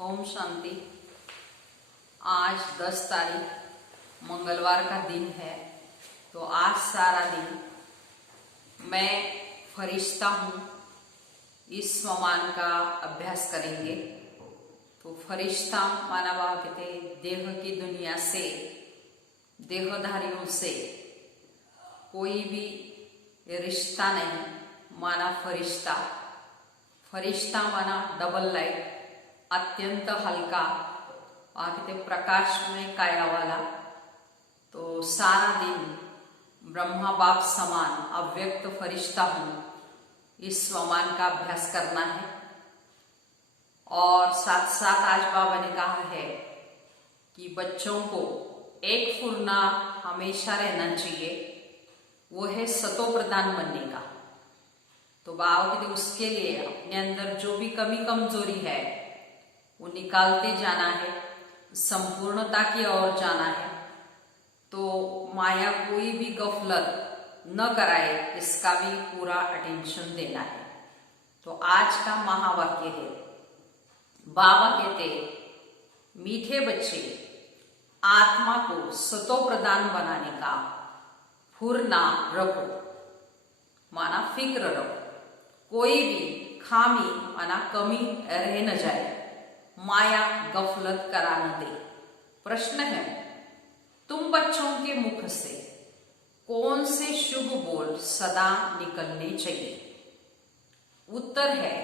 ओम शांति। आज 10 तारीख मंगलवार का दिन है। तो आज सारा दिन मैं फरिश्ता हूँ इस स्वमान का अभ्यास करेंगे। तो फरिश्ता माना भाव कहते देह की दुनिया से, देहधारियों से कोई भी रिश्ता नहीं माना फरिश्ता। फरिश्ता माना डबल लाइट, अत्यंत हल्का, कहते प्रकाश में काया वाला। तो सारा दिन ब्रह्मा बाप समान अव्यक्त फरिश्ता हूँ इस स्वमान का अभ्यास करना है। और साथ साथ आज बाबा ने कहा है कि बच्चों को एक फुरना हमेशा रहना चाहिए, वो है सतो प्रधान बनने का। तो बाबा कहते उसके लिए अपने अंदर जो भी कमी कमजोरी है वो निकालते जाना है, संपूर्णता की ओर जाना है। तो माया कोई भी गफलत न कराए, इसका भी पूरा अटेंशन देना है। तो आज का महावाक्य है, बाबा कहते मीठे बच्चे आत्मा को सतो प्रधान बनाने का फुरना रखो, माना फिक्र रखो। कोई भी खामी माना कमी रह न जाए, माया गफलत करा न दे। प्रश्न है, तुम बच्चों के मुख से कौन से शुभ बोल सदा निकलने चाहिए? उत्तर है,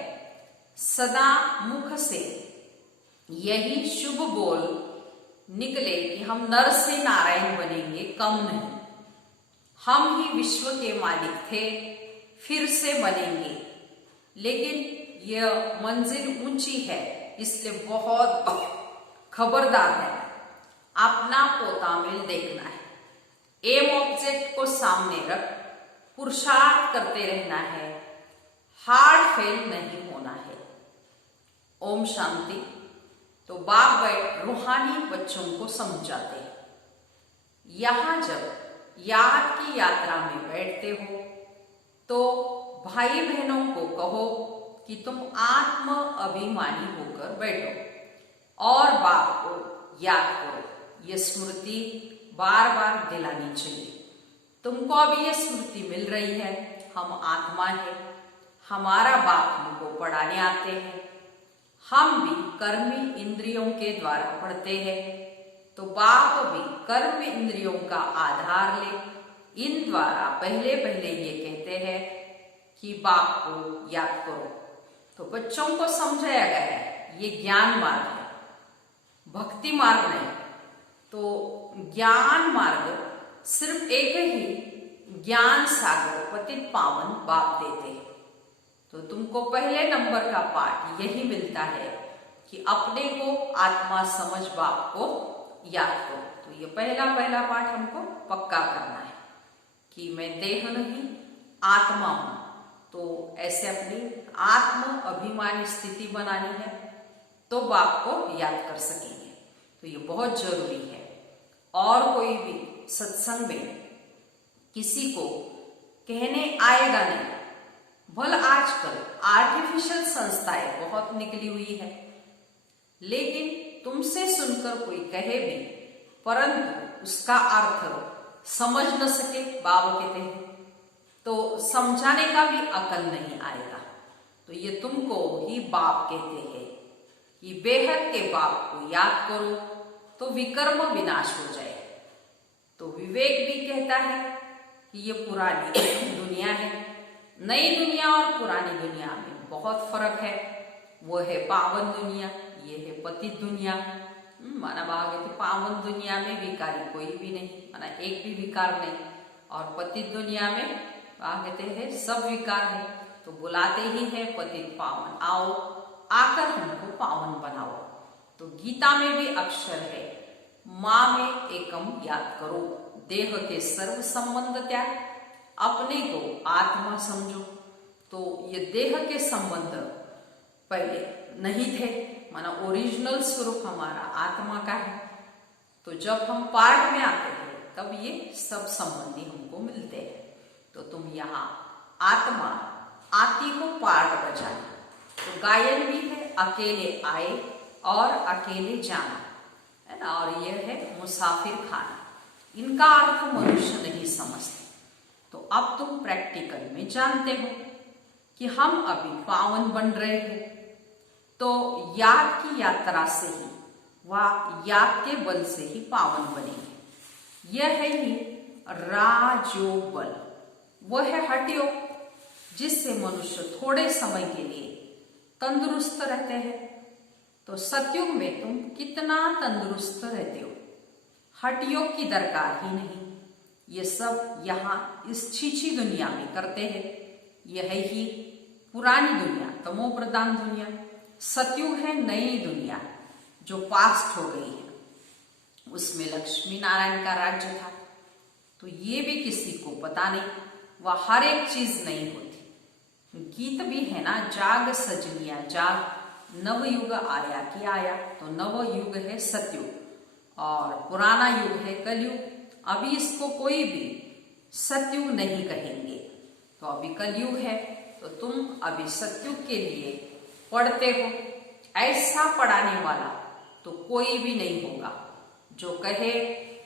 सदा मुख से यही शुभ बोल निकले कि हम नर से नारायण बनेंगे, कम नहीं। हम ही विश्व के मालिक थे, फिर से बनेंगे। लेकिन यह मंजिल ऊंची है, इसलिए बहुत खबरदार है, अपना पोतामिल देखना है। एम ऑब्जेक्ट को सामने रख पुरुषार्थ करते रहना है, हार्ड फेल नहीं होना है। ओम शांति। तो बाप बैठ रूहानी बच्चों को समझाते हैं। यहां जब याद की यात्रा में बैठते हो तो भाई बहनों को कहो कि तुम आत्म अभिमानी होकर बैठो और बाप को याद करो। ये स्मृति बार बार दिलानी चाहिए। तुमको अभी ये स्मृति मिल रही है, हम आत्मा है, हमारा बाप हमको पढ़ाने आते हैं, हम भी कर्मी इंद्रियों के द्वारा पढ़ते हैं। तो बाप भी कर्म इंद्रियों का आधार ले, इन द्वारा पहले पहले ये कहते हैं कि बाप को याद करो। तो बच्चों को समझाया गया है ये ज्ञान मार्ग है, भक्ति मार्ग नहीं। तो ज्ञान मार्ग सिर्फ एक ही ज्ञान सागर पतित पावन बाप देते हैं। तो तुमको पहले नंबर का पाठ यही मिलता है कि अपने को आत्मा समझ बाप को याद करो। तो ये पहला पाठ हमको पक्का करना है कि मैं देह नहीं आत्मा हूं। तो ऐसे अपनी आत्म अभिमानी स्थिति बनानी है तो बाप को याद कर सकेंगे। तो ये बहुत जरूरी है। और कोई भी सत्संग में किसी को कहने आएगा नहीं। भल आजकल आर्टिफिशियल संस्थाएं बहुत निकली हुई है, लेकिन तुमसे सुनकर कोई कहे भी परंतु उसका अर्थ समझ न सके, बाबा कहते हैं, तो समझाने का भी अकल नहीं आएगा। तो ये तुमको ही बाप कहते हैं कि बेहद के बाप को याद करो तो विकर्म विनाश हो जाए। तो विवेक भी कहता है कि ये पुरानी दुनिया है, नई दुनिया और पुरानी दुनिया में बहुत फर्क है। वो है पावन दुनिया, ये है पतित दुनिया। माना बाबा कहते पावन दुनिया में विकारी कोई भी नहीं, माना एक भी विकार नहीं। और पतित दुनिया में कहते हैं सब विकार है। तो बुलाते ही है पतित पावन, आओ आकर हमको पावन बनाओ। तो गीता में भी अक्षर है, माँ में एकम याद करो, देह के सर्व संबंध त्याग, अपने को आत्मा समझो। तो ये देह के संबंध पहले नहीं थे, माना ओरिजिनल स्वरूप हमारा आत्मा का है। तो जब हम पाठ में आते हैं तब ये सब संबंधी हमको मिलते हैं। तो तुम यहाँ आत्मा आती हो पाठ बजाने। तो गायन भी है, अकेले आए और अकेले जाना, है ना, और यह है मुसाफिर खाना। इनका अर्थ मनुष्य नहीं समझते। तो अब तुम प्रैक्टिकल में जानते हो कि हम अभी पावन बन रहे हैं। तो याद की यात्रा से ही व याद के बल से ही पावन बनेंगे। यह है ही राजयोग बल, वह है हठयोग, जिससे मनुष्य थोड़े समय के लिए तंदुरुस्त रहते हैं। तो सतयुग में तुम कितना तंदुरुस्त रहते हो, हठयोग की दरकार ही नहीं। ये सब यहाँ इस छीछी दुनिया में करते हैं। यह ही पुरानी दुनिया, तमो प्रधान दुनिया। सतयुग है नई दुनिया जो पास्ट हो गई है। उसमें लक्ष्मी नारायण का राज्य था। तो ये भी किसी को पता नहीं, वह हर एक चीज नहीं होती। गीत भी है ना, जाग सजनिया जाग, नवयुग आया कि आया। तो नवयुग है सतयुग और पुराना युग है कलयुग। अभी इसको कोई भी सतयुग नहीं कहेंगे। तो अभी कलयुग है। तो तुम अभी सतयुग के लिए पढ़ते हो। ऐसा पढ़ाने वाला तो कोई भी नहीं होगा जो कहे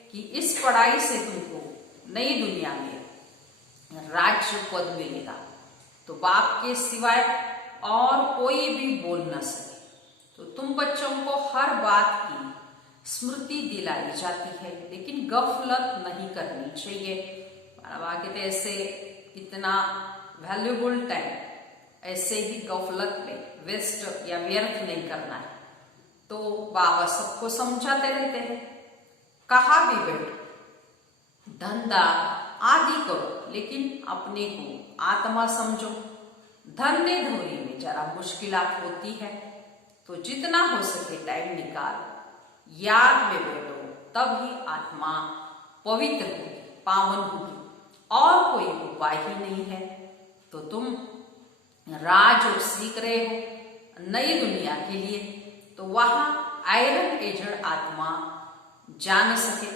कि इस पढ़ाई से तुमको नई दुनिया में राज्य पद मिलेगा। तो बाप के सिवाय और कोई भी बोल न सके। तो तुम बच्चों को हर बात की स्मृति दिलाई जाती है, लेकिन गफलत नहीं करनी चाहिए। कहते ऐसे इतना वैल्यूबल टाइम ऐसे ही गफलत में वेस्ट या व्यर्थ नहीं करना है। तो बाबा सबको समझाते रहते हैं, कहा भी बैठो, धंधा आदि करो, लेकिन अपने को आत्मा समझो। धंधे धोरी में जरा मुश्किलात होती है, तो जितना हो सके टाइम निकाल याद में बैठो, तब ही आत्मा पवित्र होगी, पावन होगी। और कोई उपाय ही नहीं है। तो तुम राजयोग सीख रहे हो नई दुनिया के लिए, तो वहां आयरन एजड आत्मा जा न सके।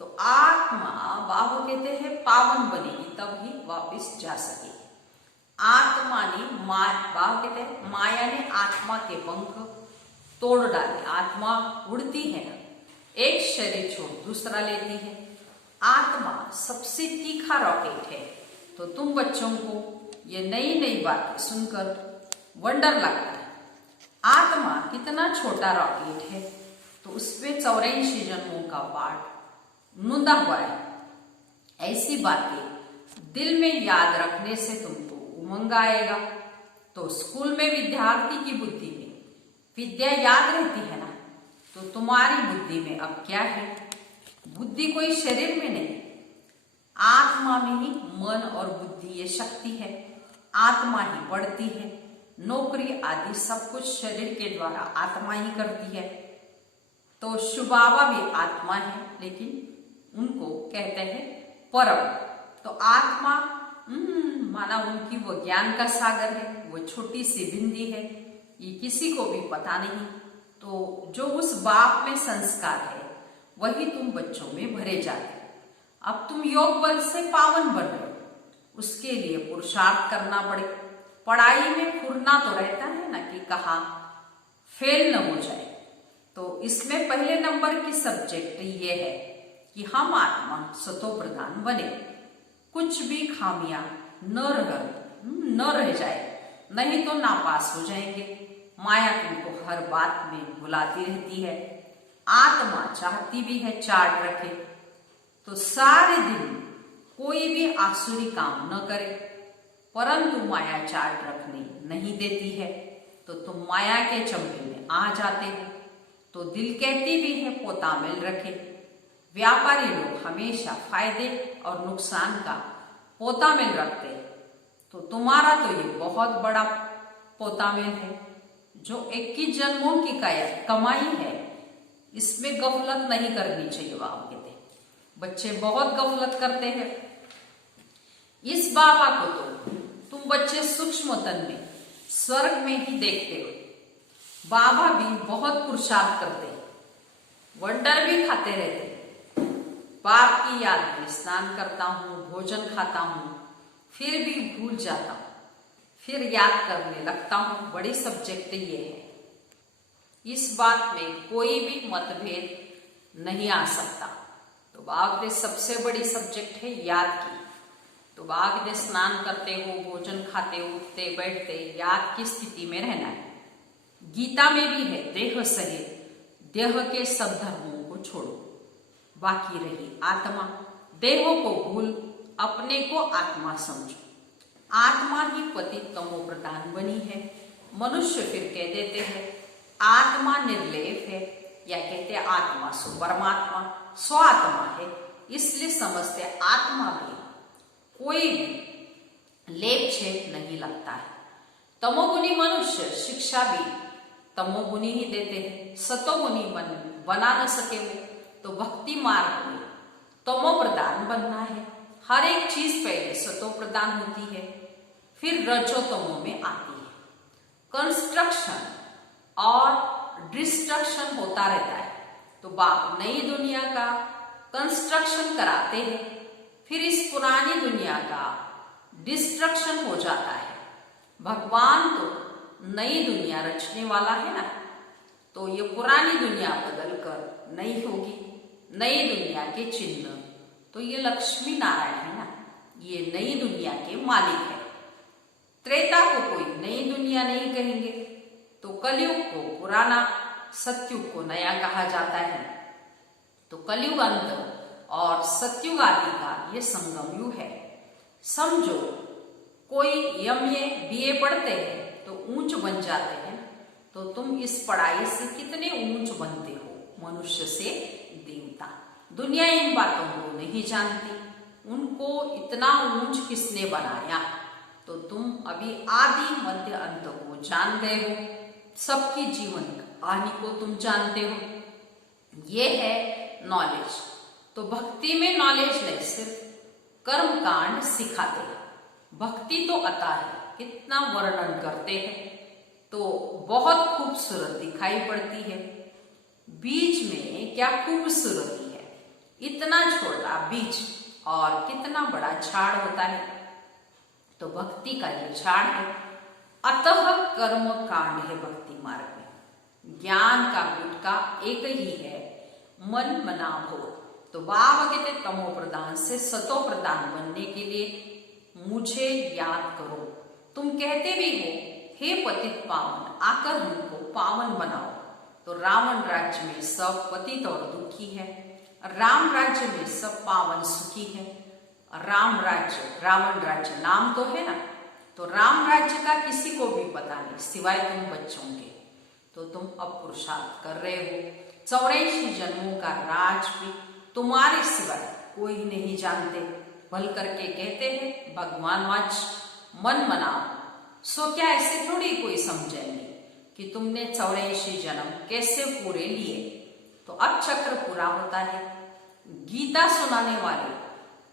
तो आत्मा बाबू कहते हैं पावन बनेगी, तब ही वापस जा सकेगी। आत्मा ने बाबू कहते हैं माया ने आत्मा के पंख तोड़ डाले। आत्मा उड़ती है ना, एक शरीर छोड़ दूसरा लेती है। आत्मा सबसे तीखा रॉकेट है। तो तुम बच्चों को ये नई नई बातें सुनकर वंडर लगता है। आत्मा कितना छोटा रॉकेट है, तो उसपे 84 जन्मों का पाठ नुंदा हुआ है। ऐसी बातें दिल में याद रखने से तुमको उमंग आएगा। तो स्कूल में विद्यार्थी की बुद्धि में विद्या याद रहती है ना, तो तुम्हारी बुद्धि में अब क्या है? बुद्धि कोई शरीर में नहीं, आत्मा में ही मन और बुद्धि ये शक्ति है। आत्मा ही पढ़ती है, नौकरी आदि सब कुछ शरीर के द्वारा आत्मा ही करती है। तो शिव बाबा भी आत्मा है, लेकिन उनको कहते हैं परम। तो आत्मा माना उनकी वो ज्ञान का सागर है, वो छोटी सी बिंदी है, ये किसी को भी पता नहीं। तो जो उस बाप में संस्कार है वही तुम बच्चों में भरे जाते। अब तुम योग बल से पावन बन रहे हो, उसके लिए पुरुषार्थ करना पड़े। पढ़ाई में फुरना तो रहता है ना कि कहा फेल न हो जाए। तो इसमें पहले नंबर की सब्जेक्ट ये है कि हम आत्मा सतो प्रधान बने, कुछ भी खामियां न रह जाए, नहीं तो नापास हो जाएंगे। माया तुमको हर बात में बुलाती रहती है। आत्मा चाहती भी है चार्ट रखे, तो सारे दिन कोई भी आसुरी काम न करे, परंतु माया चार्ट रखने नहीं देती है। तो तुम माया के चंबे में आ जाते हो। तो दिल कहती भी है पोता मेल रखे। व्यापारी लोग हमेशा फायदे और नुकसान का पोता मेल रखते हैं। तो तुम्हारा तो ये बहुत बड़ा पोता मेल है, जो 21 जन्मों की कमाई है। इसमें गफलत नहीं करनी चाहिए। बाबा कहते हैं बच्चे बहुत गफलत करते हैं। इस बाबा को तो तुम बच्चे सूक्ष्म तन में स्वर्ग में ही देखते हो। बाबा भी बहुत पुरुषार्थ करते हैं, वंडर भी खाते रहते हैं। बाप की याद में स्नान करता हूँ, भोजन खाता हूँ, फिर भी भूल जाता हूँ, फिर याद करने लगता हूँ। बड़ी सब्जेक्ट ये है। इस बात में कोई भी मतभेद नहीं आ सकता। तो बागदे सबसे बड़ी सब्जेक्ट है याद की। तो बागदे स्नान करते हो, भोजन खाते, उठते बैठते याद की स्थिति में रहना है। गीता में भी है, देह सहित देह के सब धर्मों को छोड़ो, बाकी रही आत्मा। देहों को भूल अपने को आत्मा समझो। आत्मा ही पतित तमो प्रधान बनी है। मनुष्य फिर कह देते हैं आत्मा निर्लेप है, या कहते हैं आत्मा सो परमात्मा स्वात्मा है, इसलिए समझते आत्मा में कोई भी लेप छेप नहीं लगता है। तमोगुनी मनुष्य शिक्षा भी तमोगुनी ही देते हैं। सतोगुनी बना न सके वो, तो भक्ति मार्ग में तमो प्रधान बनना है। हर एक चीज पहले सतो प्रधान होती है, फिर रजो तमो में आती है। कंस्ट्रक्शन और डिस्ट्रक्शन होता रहता है। तो बाप नई दुनिया का कंस्ट्रक्शन कराते हैं, फिर इस पुरानी दुनिया का डिस्ट्रक्शन हो जाता है। भगवान तो नई दुनिया रचने वाला है ना, तो ये पुरानी दुनिया बदलकर नई होगी। नई दुनिया के चिन्ह तो ये लक्ष्मी नारायण है ना, ये नई दुनिया के मालिक है। त्रेता को कोई नई दुनिया नहीं कहेंगे, तो कलयुग को पुराना, सतयुग को नया कहा जाता है। तो कलयुग अंत और सतयुग आदि का ये संगम युग है। समझो कोई एमए बीए पढ़ते हैं तो ऊंच बन जाते हैं, तो तुम इस पढ़ाई से कितने ऊंच बनते हो, मनुष्य से देवता। दुनिया इन बातों को नहीं जानती, उनको इतना ऊंच किसने बनाया। तो तुम अभी आदि मध्य अंत को जान गए हो, सबकी जीवन कहानी को तुम जानते हो। ये है नॉलेज। तो भक्ति में नॉलेज नहीं, सिर्फ कर्म कांड सिखाते हैं। भक्ति तो अता है, कितना वर्णन करते हैं, तो बहुत खूबसूरत दिखाई पड़ती है। बीज में क्या खूबसूरती है, इतना छोटा बीज और कितना बड़ा झाड़ होता है। तो भक्ति का ये झाड़ है। अतः कर्म कांड है भक्ति मार्ग में। ज्ञान का गुटका एक ही है, मन मना भो। तो बाबा कहते तमो प्रधान से सतो प्रधान बनने के लिए मुझे याद करो। तुम कहते भी हो हे पतित पावन, आकर हमको पावन बनाओ। तो रावण राज्य में सब पतित और दुखी है, राम राज्य में सब पावन सुखी है। राम राज्य, रावण राज्य नाम तो है ना, तो राम राज्य का किसी को भी पता नहीं सिवाय तुम बच्चों के। तो तुम अब पुरुषार्थ कर रहे हो। 84 जन्मों का राज भी तुम्हारे सिवाय कोई नहीं जानते। भल करके कहते हैं भगवान वाच मन मनाओ। सो क्या ऐसे थोड़ी कोई समझेंगे कि तुमने 84 जन्म कैसे पूरे लिए। तो अब चक्र पूरा होता है। गीता सुनाने वाले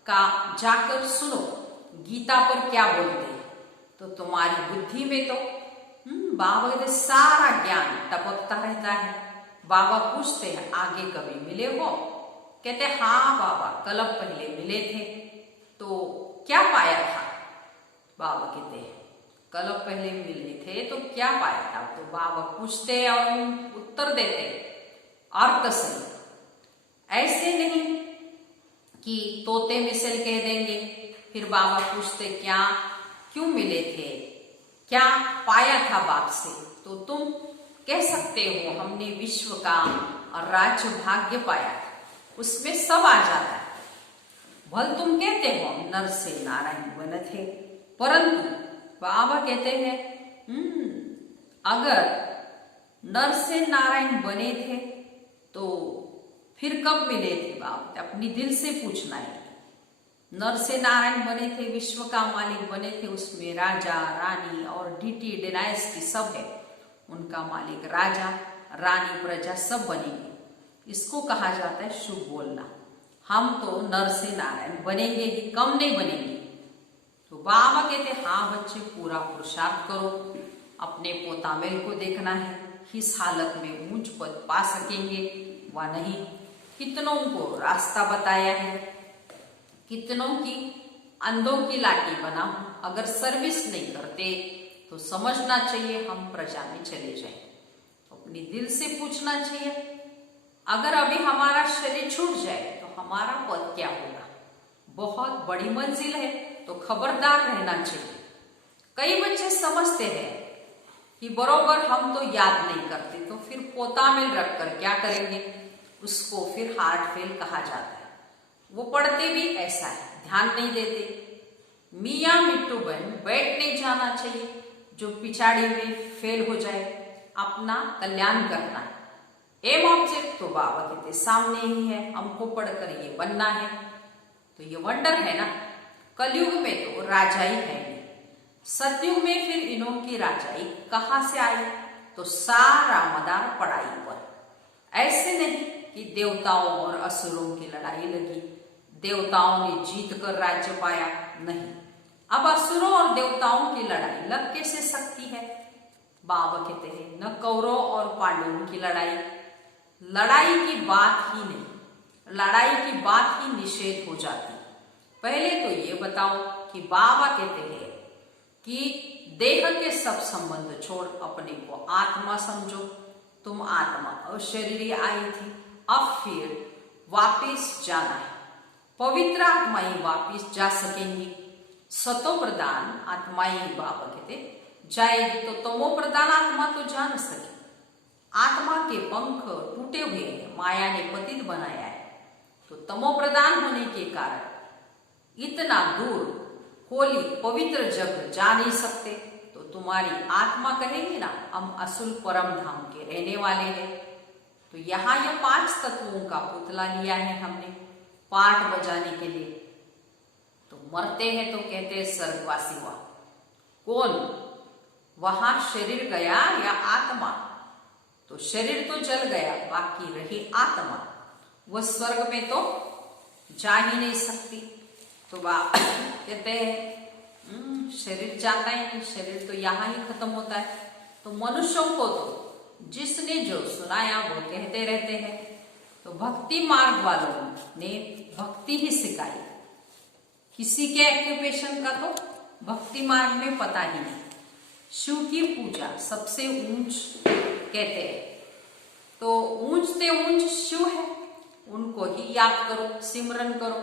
का जाकर सुनो, गीता पर क्या बोलते हैं। तो तुम्हारी बुद्धि में तो बाबा कहते सारा ज्ञान टपकता रहता है। बाबा पूछते हैं आगे कभी मिले हो, कहते हाँ बाबा कल पहले मिले थे। तो क्या पाया था, बाबा कहते हैं कल पहले मिले थे तो क्या पाया था। तो बाबा पूछते हैं और उत्तर देते अर्थ से। ऐसे नहीं कि तोते मिसल कह देंगे, फिर बाबा पूछते क्या क्यों मिले थे, क्या पाया था बाप से। तो तुम कह सकते हो हमने विश्व का राज्य भाग्य पाया था, उसमें सब आ जाता है। भल तुम कहते हो हम नर से नारायण बने थे, परंतु बाबा कहते हैं अगर नर से नारायण बने थे तो फिर कब मिले थे। बाबा अपनी दिल से पूछना है। नर से नारायण बने थे, विश्व का मालिक बने थे, उसमें राजा रानी और डीटी डायनेस्टी सब है, उनका मालिक राजा रानी प्रजा सब बनेंगे। इसको कहा जाता है शुभ बोलना। हम तो नर से नारायण बनेंगे ही, कम नहीं बनेंगे। तो बाबा कहते हाँ बच्चे पूरा पुरुषार्थ करो, अपने पोतामेल को देखना है किस हालत में ऊंच पद पा सकेंगे व नहीं। कितनों को रास्ता बताया है, कितनों की अंधों की लाठी बना। अगर सर्विस नहीं करते तो समझना चाहिए हम प्रजा में चले जाएं। अपने अपने दिल से पूछना चाहिए। अगर अभी हमारा शरीर छूट जाए तो हमारा पद क्या होगा? बहुत बड़ी मंजिल है, तो खबरदार रहना चाहिए। कई बच्चे समझते हैं कि बरोबर हम तो याद नहीं करते, तो फिर पोता में रखकर क्या करेंगे? उसको फिर हार्ट फेल कहा जाता है। वो पढ़ते भी ऐसा है, ध्यान नहीं देते। मियाँ मिट्टू बन बैठ नहीं जाना चाहिए। जो पिछाड़ी में फेल हो जाए, अपना कल्याण करना है। एम ऑब्जेक्ट तो बाबा कहते सामने ही है, हमको पढ़कर ये बनना है। तो ये वंडर है ना। कलयुग में तो राजाई है नहीं, सतयुग में फिर इन्हों की राजाई कहाँ से आई? तो सारा मदार पढ़ाई पर। ऐसे नहीं कि देवताओं और असुरों की लड़ाई लगी, देवताओं ने जीत कर राज्य पाया, नहीं। अब असुरों और देवताओं की लड़ाई लग कैसे सकती है? बाबा कहते हैं न कौरव और पांडवों की लड़ाई, लड़ाई की बात ही नहीं, लड़ाई की बात ही निषेध हो जाती। पहले तो ये बताओ कि बाबा कहते हैं कि देह के सब संबंध छोड़ अपने को आत्मा समझो। तुम आत्मा अशरीरी आई थी, अब फिर वापिस जाना है। पवित्र आत्माएं वापिस जा सकेंगी। सतो प्रदान आत्माएं बाबा कहते जाएगी, तो तमो प्रदान आत्मा तो जा न सके। आत्मा के पंख टूटे हुए हैं, माया ने पतित बनाया है। तो तमो प्रदान होने के कारण इतना दूर होली पवित्र जग जा नहीं सकते। तो तुम्हारी आत्मा कहेगी ना, हम असुल परम धाम के रहने वाले हैं। तो यहाँ ये 5 तत्वों का पुतला लिया है हमने पाठ बजाने के लिए। तो मरते हैं तो कहते हैं स्वर्गवासी हुआ। कौन? वहां शरीर गया या आत्मा? तो शरीर तो जल गया, बाकी रही आत्मा। वह स्वर्ग में तो जा ही नहीं सकती। तो कहते हैं शरीर जाता ही नहीं, शरीर तो यहाँ ही खत्म होता है। तो मनुष्यों को तो जिसने जो सुनाया वो कहते रहते हैं। तो भक्ति मार्ग वालों ने भक्ति ही सिखाई। किसी के ऑक्यूपेशन का तो भक्ति मार्ग में पता ही नहीं। शिव की पूजा सबसे ऊंच कहते हैं, तो ऊंचते ऊंच शिव है, उनको ही याद करो, सिमरन करो।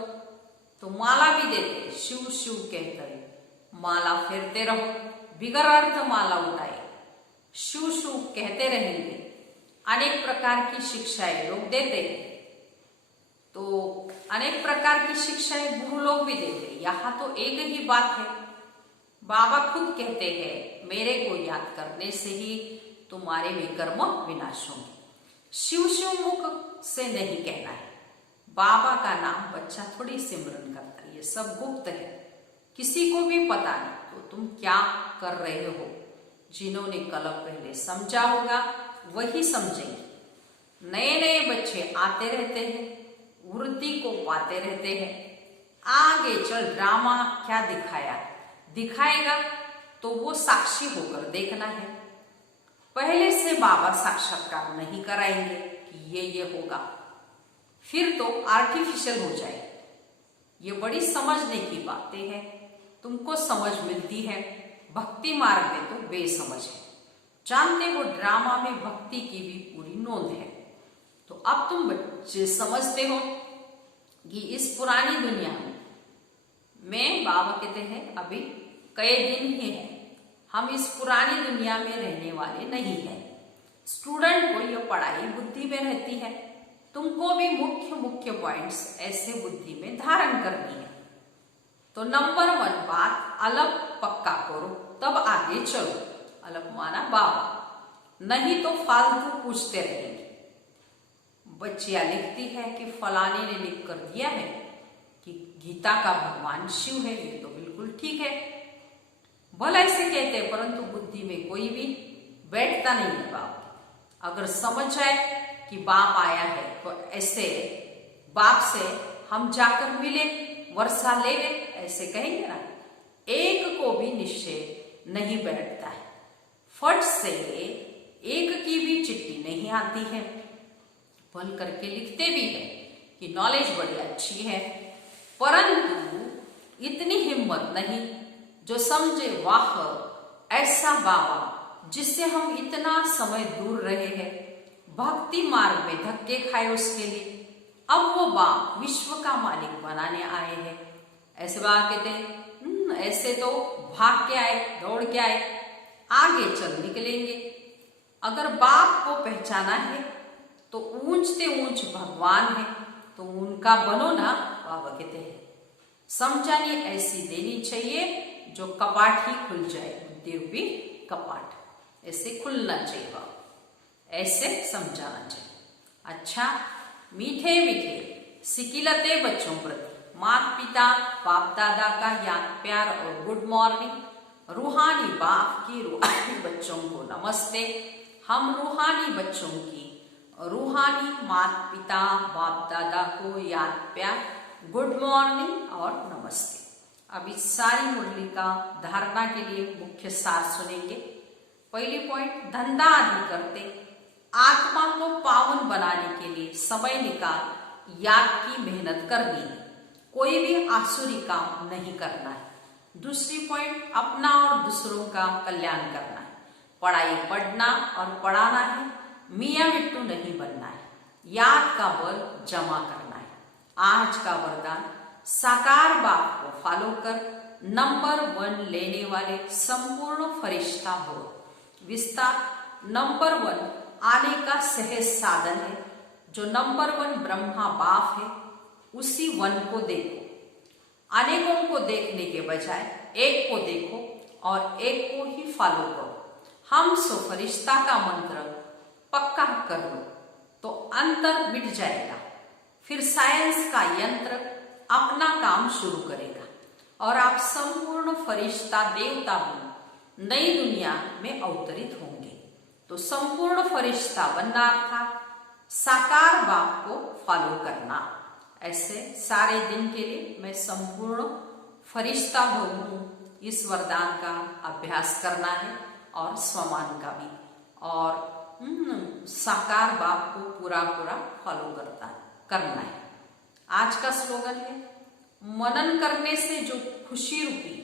तो माला भी देते, शिव शिव कहकर माला फेरते रहो, बिगर अर्थ माला उठाए, शिव शिव कहते रहेंगे। अनेक प्रकार की शिक्षाएं लोग देते हैं। तो अनेक प्रकार की शिक्षाएं गुरु लोग भी देते हैं। यहाँ तो एक ही बात है, बाबा खुद कहते हैं मेरे को याद करने से ही तुम्हारे विकर्म विनाश होंगे। शिव शिव मुख से नहीं कहना है। बाबा का नाम बच्चा थोड़ी सिमरन करता है, ये सब गुप्त है, किसी को भी पता नहीं। तो तुम क्या कर रहे हो? जिन्होंने कल पहले समझा होगा वही समझेंगे। नए नए बच्चे आते रहते हैं, वृद्धि को पाते रहते हैं। आगे चल ड्रामा क्या दिखाएगा तो वो साक्षी होकर देखना है। पहले से बाबा साक्षात्कार नहीं कराएंगे कि ये होगा, फिर तो आर्टिफिशियल हो जाए। ये बड़ी समझने की बातें हैं, तुमको समझ मिलती है। भक्ति मार्ग में तो बेसमझ है। जानते हो ड्रामा में भक्ति की भी पूरी नोंद है। तो अब तुम बच्चे समझते हो कि इस पुरानी दुनिया में बाबा कहते हैं अभी कई दिन ही है, हम इस पुरानी दुनिया में रहने वाले नहीं हैं। स्टूडेंट को यह पढ़ाई बुद्धि में रहती है, तुमको भी मुख्य पॉइंट्स ऐसे बुद्धि में धारण करनी है। तो नंबर 1 बात अलग पक्का करो, तब आगे चलो। अलग माना बाबा, नहीं तो फालतू पूछते रहेंगे। बच्चियां लिखती है कि फलाने ने लिख कर दिया है कि गीता का भगवान शिव है, ये तो बिल्कुल ठीक है, भला ऐसे कहते हैं, परंतु बुद्धि में कोई भी बैठता नहीं है बाप। अगर समझ जाए कि बाप आया है तो ऐसे बाप से हम जाकर मिले, वर्षा ले ले, ऐसे कहेंगे ना। एक को भी निश्चय नहीं बैठता है, फट से एक की भी चिट्ठी नहीं आती है। बल करके लिखते भी है कि नॉलेज बड़ी अच्छी है, परंतु इतनी हिम्मत नहीं जो समझे वाह ऐसा बाबा जिससे हम इतना समय दूर रहे हैं, भक्ति मार्ग में धक्के खाए उसके लिए। अब वो बाप विश्व का मालिक बनाने आए हैं। ऐसे बाबा कहते हैं ऐसे तो भाग के आए, दौड़ के आए, आगे चल निकलेंगे। अगर बाप को पहचाना है तो ऊंचते ऊंच भगवान है, तो उनका बनो ना। बाबा कहते हैं समझानी ऐसी देनी चाहिए जो कपाट ही खुल जाए, बुद्धि रूपी कपाट ऐसे खुलना चाहिए। बाबा ऐसे समझाना चाहिए। अच्छा, मीठे मीठे सिकिलते बच्चों प्रति माता पिता बाप दादा का याद प्यार और गुड मॉर्निंग। रूहानी बाप की रूहानी बच्चों को नमस्ते। हम रूहानी बच्चों की रूहानी माता पिता बाप दादा को याद प्यार, गुड मॉर्निंग और नमस्ते। अब इस सारी मुरली का धारणा के लिए मुख्य सार सुनेंगे। पहली पॉइंट, धंधा आदि करते आत्मा को पावन बनाने के लिए समय निकाल याद की मेहनत करनी है, कोई भी आसुरी काम नहीं करना है। दूसरी पॉइंट, अपना और दूसरों का कल्याण करना है, पढ़ाई पढ़ना और पढ़ाना है, मियाँ मिट्टू नहीं बनना है, याद का बल जमा करना है। आज का वरदान, साकार बाप को फॉलो कर नंबर 1 लेने वाले संपूर्ण फरिश्ता हो। विस्तार, नंबर 1 आने का सहज साधन है। जो नंबर 1 ब्रह्मा बाप है उसी 1 को देखो। अनेकों को देखने के बजाय एक को देखो और एक को ही फॉलो करो। हम सो फरिश्ता का मंत्र पक्का कर लो तो अंतर मिट जाएगा। फिर साइंस का यंत्र अपना काम शुरू करेगा और आप संपूर्ण फरिश्ता देवता बन नई दुनिया में अवतरित होंगे। तो संपूर्ण फरिश्ता बनना अर्थात साकार बाप को फॉलो करना। ऐसे सारे दिन के लिए मैं संपूर्ण फरिश्ता हूँ, इस वरदान का अभ्यास करना है और स्वमान का भी, और साकार बाप को पूरा पूरा फॉलो करना है। आज का स्लोगन है, मनन करने से जो खुशी रूपी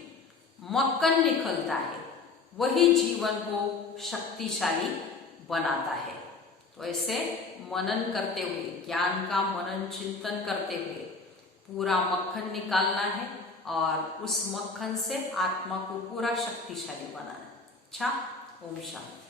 मक्खन निकलता है वही जीवन को शक्तिशाली बनाता है। तो ऐसे मनन करते हुए, ज्ञान का मनन चिंतन करते हुए पूरा मक्खन निकालना है और उस मक्खन से आत्मा को पूरा शक्तिशाली बनाना है। अच्छा, ओम शांति।